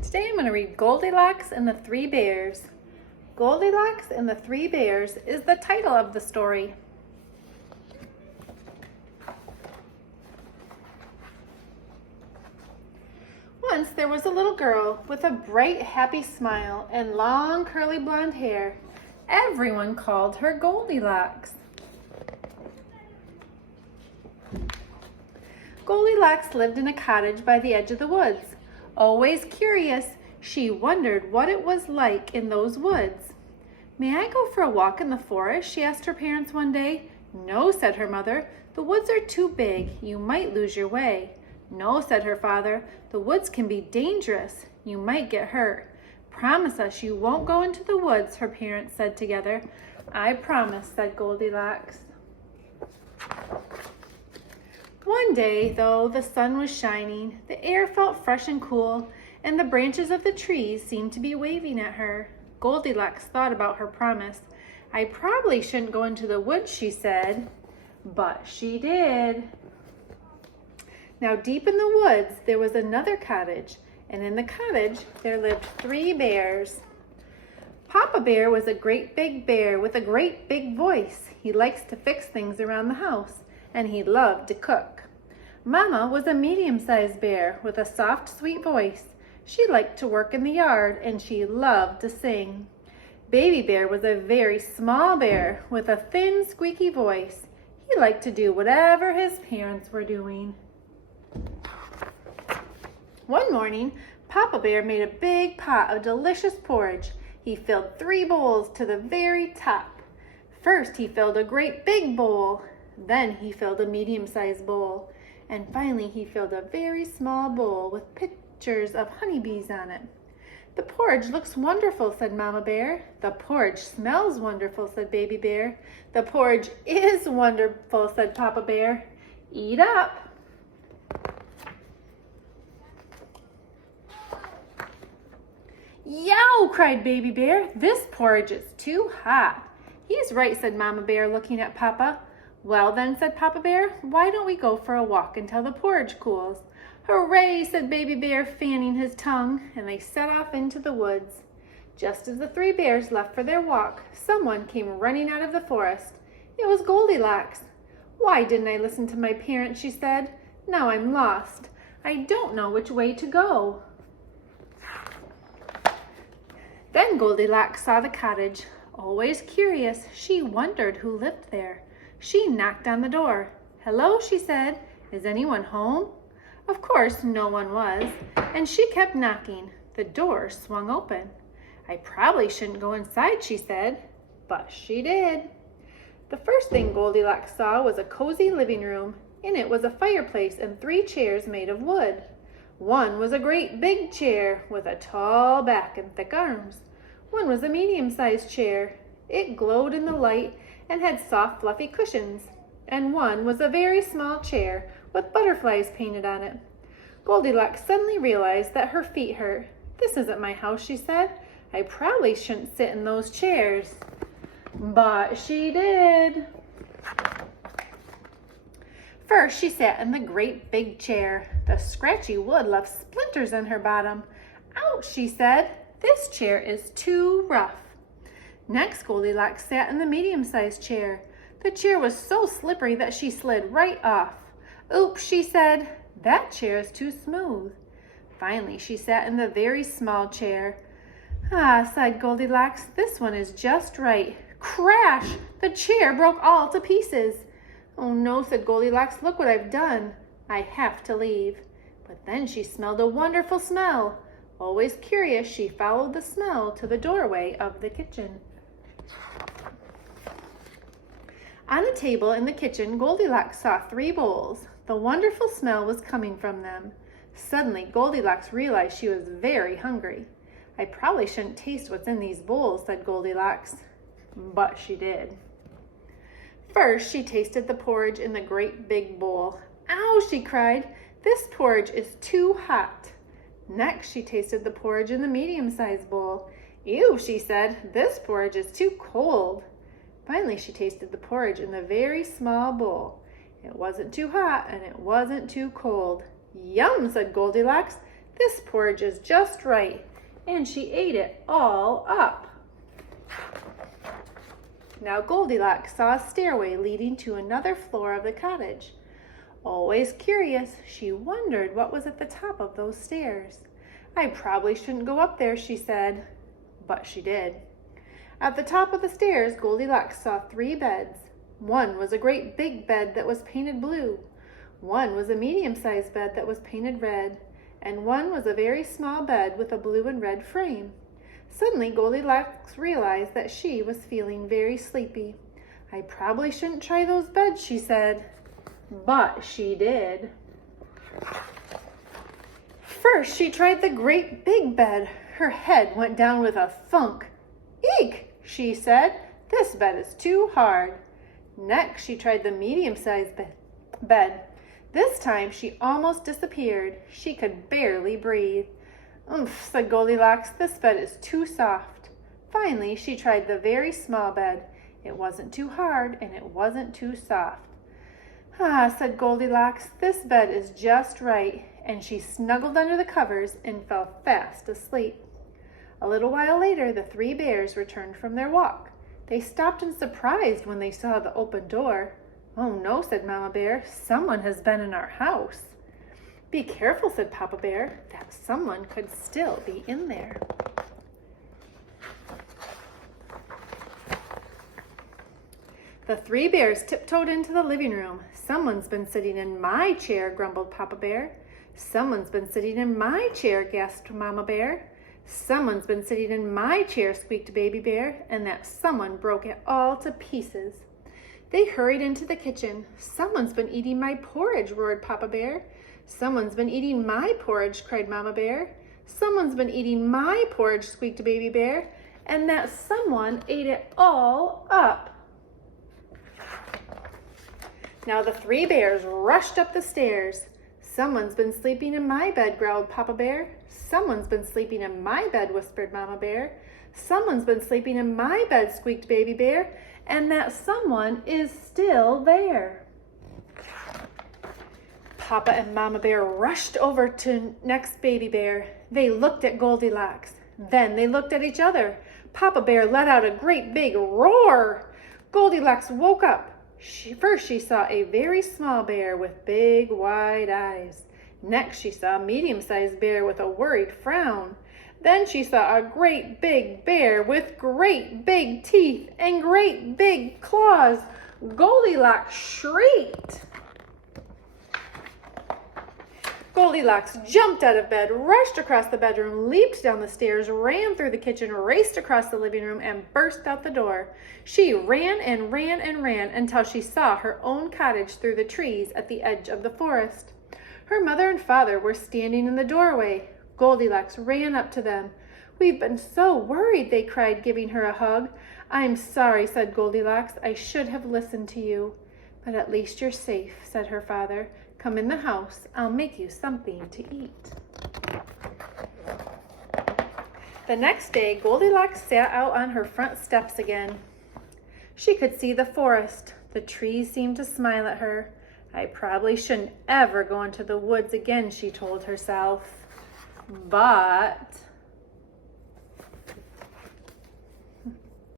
Today I'm going to read Goldilocks and the Three Bears. Goldilocks and the Three Bears is the title of the story. Once there was a little girl with a bright, happy smile and long, curly blonde hair. Everyone called her Goldilocks. Goldilocks lived in a cottage by the edge of the woods. Always curious, she wondered what it was like in those woods. "May I go for a walk in the forest?" she asked her parents one day. "No," said her mother. "The woods are too big. You might lose your way." "No," said her father. "The woods can be dangerous. You might get hurt." "Promise us you won't go into the woods," her parents said together. "I promise," said Goldilocks. One day, though, the sun was shining, the air felt fresh and cool, and the branches of the trees seemed to be waving at her. Goldilocks thought about her promise. "I probably shouldn't go into the woods," she said, but she did. Now, deep in the woods, there was another cottage, and in the cottage, there lived three bears. Papa Bear was a great big bear with a great big voice. He likes to fix things around the house, and he loved to cook. Mama was a medium-sized bear with a soft, sweet voice. She liked to work in the yard, and she loved to sing. Baby Bear was a very small bear with a thin, squeaky voice. He liked to do whatever his parents were doing. One morning, Papa Bear made a big pot of delicious porridge. He filled 3 bowls to the very top. First, he filled a great big bowl. Then he filled a medium-sized bowl. And finally, he filled a very small bowl with pictures of honeybees on it. "The porridge looks wonderful," said Mama Bear. "The porridge smells wonderful," said Baby Bear. "The porridge is wonderful," said Papa Bear. "Eat up." "Yow!" cried Baby Bear. "This porridge is too hot." "He's right," said Mama Bear, looking at Papa. "Well then," said Papa Bear, "why don't we go for a walk until the porridge cools?" "Hooray!" said Baby Bear, fanning his tongue, and they set off into the woods. Just as the 3 bears left for their walk, someone came running out of the forest. It was Goldilocks. "Why didn't I listen to my parents?" she said. "Now I'm lost. I don't know which way to go." Then Goldilocks saw the cottage. Always curious, she wondered who lived there. She knocked on the door. "Hello," she said. "Is anyone home?" Of course, no one was, and she kept knocking. The door swung open. "I probably shouldn't go inside," she said, but she did. The first thing Goldilocks saw was a cozy living room. In it was a fireplace and 3 chairs made of wood. One was a great big chair with a tall back and thick arms. One was a medium-sized chair. It glowed in the light and had soft, fluffy cushions. And one was a very small chair with butterflies painted on it. Goldilocks suddenly realized that her feet hurt. "This isn't my house," she said. "I probably shouldn't sit in those chairs." But she did. First, she sat in the great big chair. The scratchy wood left splinters in her bottom. "Ouch," she said. "This chair is too rough." Next, Goldilocks sat in the medium-sized chair. The chair was so slippery that she slid right off. "Oops," she said. "That chair is too smooth." Finally, she sat in the very small chair. "Ah," sighed Goldilocks, "this one is just right." Crash! The chair broke all to pieces. "Oh no," said Goldilocks, "look what I've done. I have to leave." But then she smelled a wonderful smell. Always curious, she followed the smell to the doorway of the kitchen. On a table in the kitchen, Goldilocks saw 3 bowls. The wonderful smell was coming from them. Suddenly, Goldilocks realized she was very hungry. "I probably shouldn't taste what's in these bowls," said Goldilocks. But she did. First, she tasted the porridge in the great big bowl. "Ow," she cried. "This porridge is too hot." Next, she tasted the porridge in the medium-sized bowl. "Ew," she said. "This porridge is too cold." Finally, she tasted the porridge in the very small bowl. It wasn't too hot and it wasn't too cold. "Yum," said Goldilocks. This porridge is just right. And she ate it all up. Now Goldilocks saw a stairway leading to another floor of the cottage. Always curious, she wondered what was at the top of those stairs. I probably shouldn't go up there, she said. But she did. At the top of the stairs, Goldilocks saw 3 beds. One was a great big bed that was painted blue. One was a medium-sized bed that was painted red. And one was a very small bed with a blue and red frame. Suddenly, Goldilocks realized that she was feeling very sleepy. I probably shouldn't try those beds, she said. But she did. First, she tried the great big bed. Her head went down with a thunk. Eek, she said. This bed is too hard. Next, she tried the medium-sized bed. This time, she almost disappeared. She could barely breathe. Umph, said Goldilocks. This bed is too soft. Finally, she tried the very small bed. It wasn't too hard, and it wasn't too soft. Ah, said Goldilocks, this bed is just right, and she snuggled under the covers and fell fast asleep. A little while later, the 3 bears returned from their walk. They stopped in surprise when they saw the open door. Oh no, said Mama Bear, someone has been in our house. Be careful, said Papa Bear, that someone could still be in there. The 3 bears tiptoed into the living room. Someone's been sitting in my chair, grumbled Papa Bear. Someone's been sitting in my chair, gasped Mama Bear. Someone's been sitting in my chair, squeaked Baby Bear, and that someone broke it all to pieces. They hurried into the kitchen. Someone's been eating my porridge, roared Papa Bear. Someone's been eating my porridge, cried Mama Bear. Someone's been eating my porridge, squeaked Baby Bear, and that someone ate it all up. Now the 3 bears rushed up the stairs. Someone's been sleeping in my bed, growled Papa Bear. Someone's been sleeping in my bed, whispered Mama Bear. Someone's been sleeping in my bed, squeaked Baby Bear, and that someone is still there. Papa and Mama Bear rushed over to next Baby Bear. They looked at Goldilocks. Then they looked at each other. Papa Bear let out a great big roar. Goldilocks woke up. First she saw a very small bear with big wide eyes. Next she saw a medium-sized bear with a worried frown. Then she saw a great big bear with great big teeth and great big claws. Goldilocks shrieked. Goldilocks jumped out of bed, rushed across the bedroom, leaped down the stairs, ran through the kitchen, raced across the living room, and burst out the door. She ran and ran and ran until she saw her own cottage through the trees at the edge of the forest. Her mother and father were standing in the doorway. Goldilocks ran up to them. "We've been so worried," they cried, giving her a hug. "I'm sorry," said Goldilocks. "I should have listened to you." "But at least you're safe," said her father. "Come in the house. I'll make you something to eat." The next day, Goldilocks sat out on her front steps again. She could see the forest. The trees seemed to smile at her. "I probably shouldn't ever go into the woods again," she told herself. But